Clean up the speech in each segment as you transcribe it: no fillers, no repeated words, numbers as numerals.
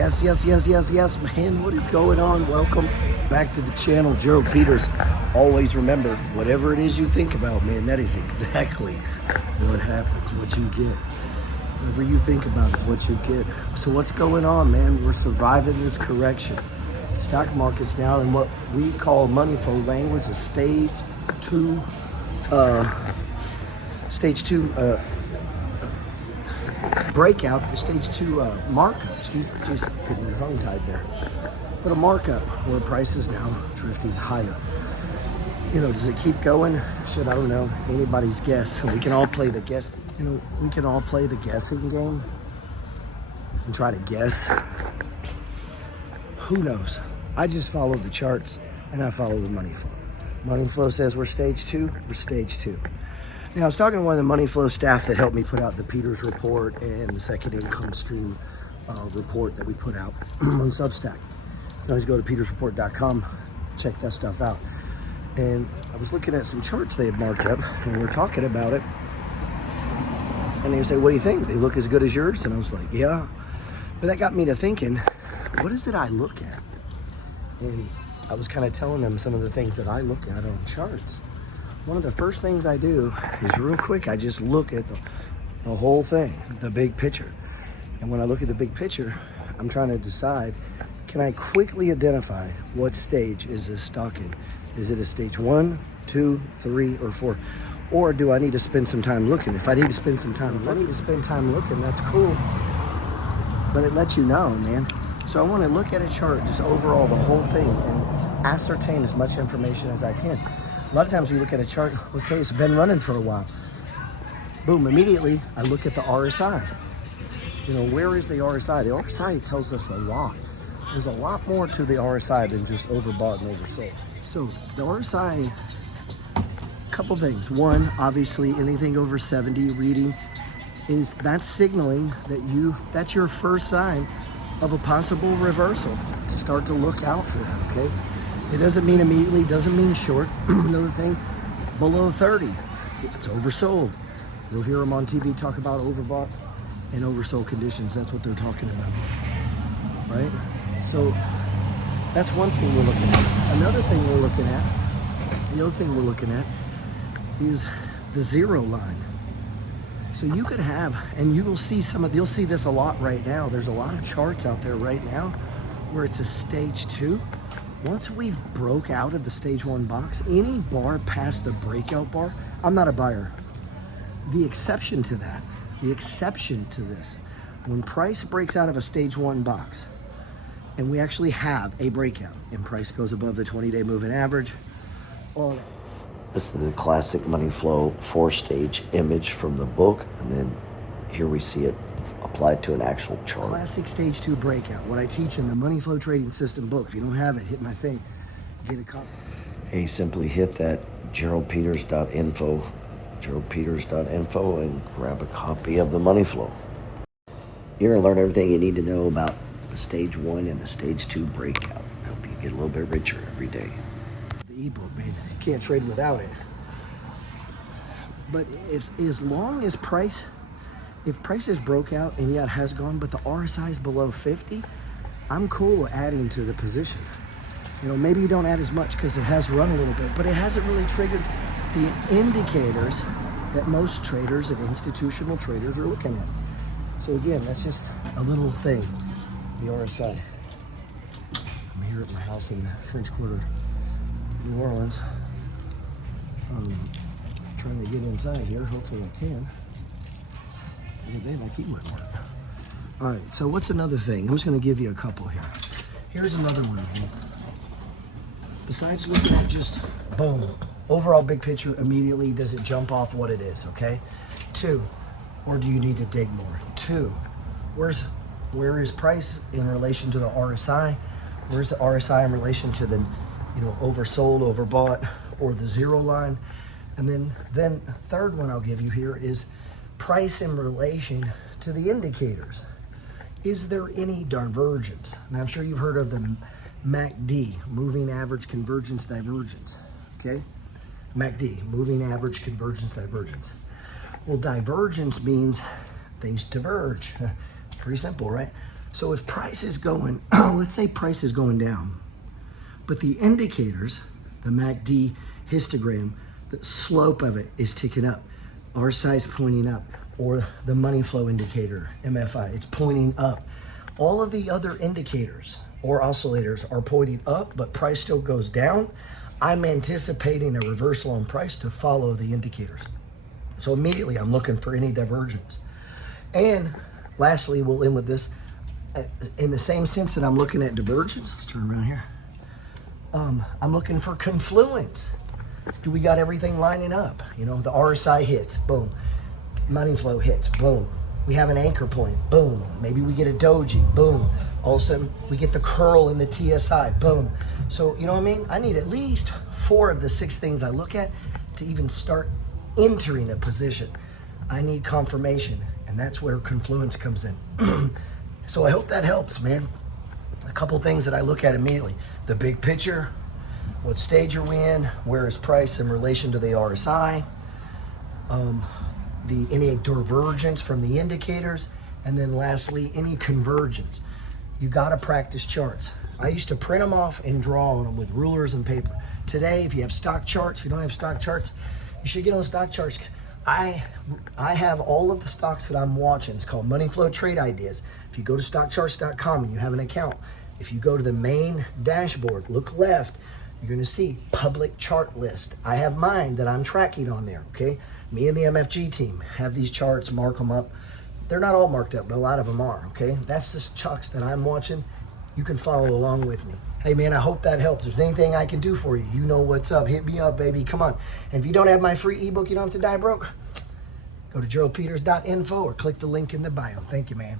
Yes, man. What is going on? Welcome back to the channel, Gerald Peters. Always remember, whatever it is you think about, man, that is exactly what happens, what you get. Whatever you think about is what you get. So what's going on, man? We're surviving this correction. Stock market's now in what we call money flow language, a stage two breakout, stage two markup. Excuse me, just getting your tongue tied there. But a markup where price is now drifting higher. You know, does it keep going? Shit, I don't know. Anybody's guess. We can all play the guess. You know, we can all play the guessing game and try to guess. Who knows? I just follow the charts and I follow the money flow. Money flow says we're stage two, we're stage two. Now, I was talking to one of the money flow staff that helped me put out the Peters report and the second income stream report that we put out on Substack. You can always go to petersreport.com, check that stuff out. And I was looking at some charts they had marked up and we were talking about it. And they would say, what do you think? They look as good as yours? And I was like, yeah. But that got me to thinking, what is it I look at? And I was kind of telling them some of the things that I look at on charts. One of the first things I do is real quick, I just look at the whole thing, the big picture. And when I look at the big picture, I'm trying to decide, can I quickly identify what stage is this stock in? Is it a stage 1, 2, 3, or 4? Or do I need to spend some time looking? If I need to spend some time looking, that's cool. But it lets you know, man. So I want to look at a chart, just overall the whole thing, and ascertain as much information as I can. A lot of times we look at a chart, let's say it's been running for a while. Boom, immediately I look at the RSI. You know, where is the RSI? The RSI tells us a lot. There's a lot more to the RSI than just overbought and oversold. So the RSI, a couple things. One, obviously anything over 70 reading that's signaling that that's your first sign of a possible reversal to start to look out for that, okay? It doesn't mean immediately, doesn't mean short. Another thing, below 30, it's oversold. You'll hear them on TV talk about overbought and oversold conditions. That's what they're talking about, right? So that's one thing we're looking at. Another thing we're looking at, the other thing we're looking at is the zero line. So you could have, and you will see you'll see this a lot right now. There's a lot of charts out there right now where it's a stage 2. Once we've broke out of the stage 1 box, any bar past the breakout bar, I'm not a buyer. The exception to that, the exception to this, when price breaks out of a stage 1 box, and we actually have a breakout, and price goes above the 20-day moving average, all that. This is the classic money flow 4-stage image from the book, and then here we see it applied to an actual chart. Classic stage 2 breakout, what I teach in the money flow trading system book. If you don't have it, hit my thing, get a copy. Hey, simply hit that geraldpeters.info, and grab a copy of the money flow. You're gonna learn everything you need to know about the stage 1 and the stage 2 breakout. Help you get a little bit richer every day. The ebook, man, you can't trade without it. But as long as if price is broke out and yeah, it has gone, but the RSI is below 50, I'm cool adding to the position. You know, maybe you don't add as much because it has run a little bit, but it hasn't really triggered the indicators that most traders and institutional traders are looking at. So again, that's just a little thing, the RSI. I'm here at my house in the French Quarter, New Orleans. Trying to get inside here, hopefully I can. I keep my word. All right, so what's another thing? I'm just gonna give you a couple here. Here's another one, man. Besides looking at just, boom, overall big picture immediately, does it jump off what it is, okay? 2, or do you need to dig more? 2, where is price in relation to the RSI? Where's the RSI in relation to the, you know, oversold, overbought, or the zero line? And then third one I'll give you here is price in relation to the indicators. Is there any divergence? Now I'm sure you've heard of the MACD, moving average convergence divergence, okay? MACD, moving average convergence divergence. Well, divergence means things diverge. Pretty simple, right? So if price is going, let's say price is going down, but the indicators, the MACD histogram, the slope of it is ticking up, RSI is pointing up, or the money flow indicator, MFI, it's pointing up. All of the other indicators or oscillators are pointing up, but price still goes down. I'm anticipating a reversal on price to follow the indicators. So immediately I'm looking for any divergence. And lastly, we'll end with this. In the same sense that I'm looking at divergence, let's turn around here. I'm looking for confluence. Do we got everything lining up? You know, the RSI hits, boom. Money flow hits, boom. We have an anchor point, boom. Maybe we get a doji, boom. All of a sudden, we get the curl in the TSI, boom. So, you know what I mean? I need at least 4 of the 6 things I look at to even start entering a position. I need confirmation, and that's where confluence comes in. So I hope that helps, man. A couple things that I look at immediately. The big picture, what stage are we in, where is price in relation to the RSI, any divergence from the indicators, and then lastly, any convergence. You gotta practice charts. I used to print them off and draw on them with rulers and paper. Today, if you have stock charts, if you don't have stock charts, you should get on stock charts. I have all of the stocks that I'm watching. It's called Money Flow Trade Ideas. If you go to stockcharts.com and you have an account, if you go to the main dashboard, look left, you're gonna see public chart list. I have mine that I'm tracking on there, okay? Me and the MFG team have these charts, mark them up. They're not all marked up, but a lot of them are, okay? That's the charts that I'm watching. You can follow along with me. Hey man, I hope that helps. If there's anything I can do for you, you know what's up. Hit me up, baby, come on. And if you don't have my free ebook, you don't have to die broke, go to geraldpeters.info or click the link in the bio. Thank you, man.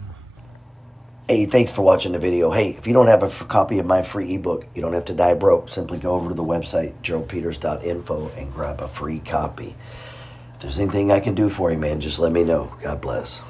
Hey, thanks for watching the video. Hey, if you don't have a copy of my free ebook, you don't have to die broke. Simply go over to the website, geraldpeters.info, and grab a free copy. If there's anything I can do for you, man, just let me know. God bless.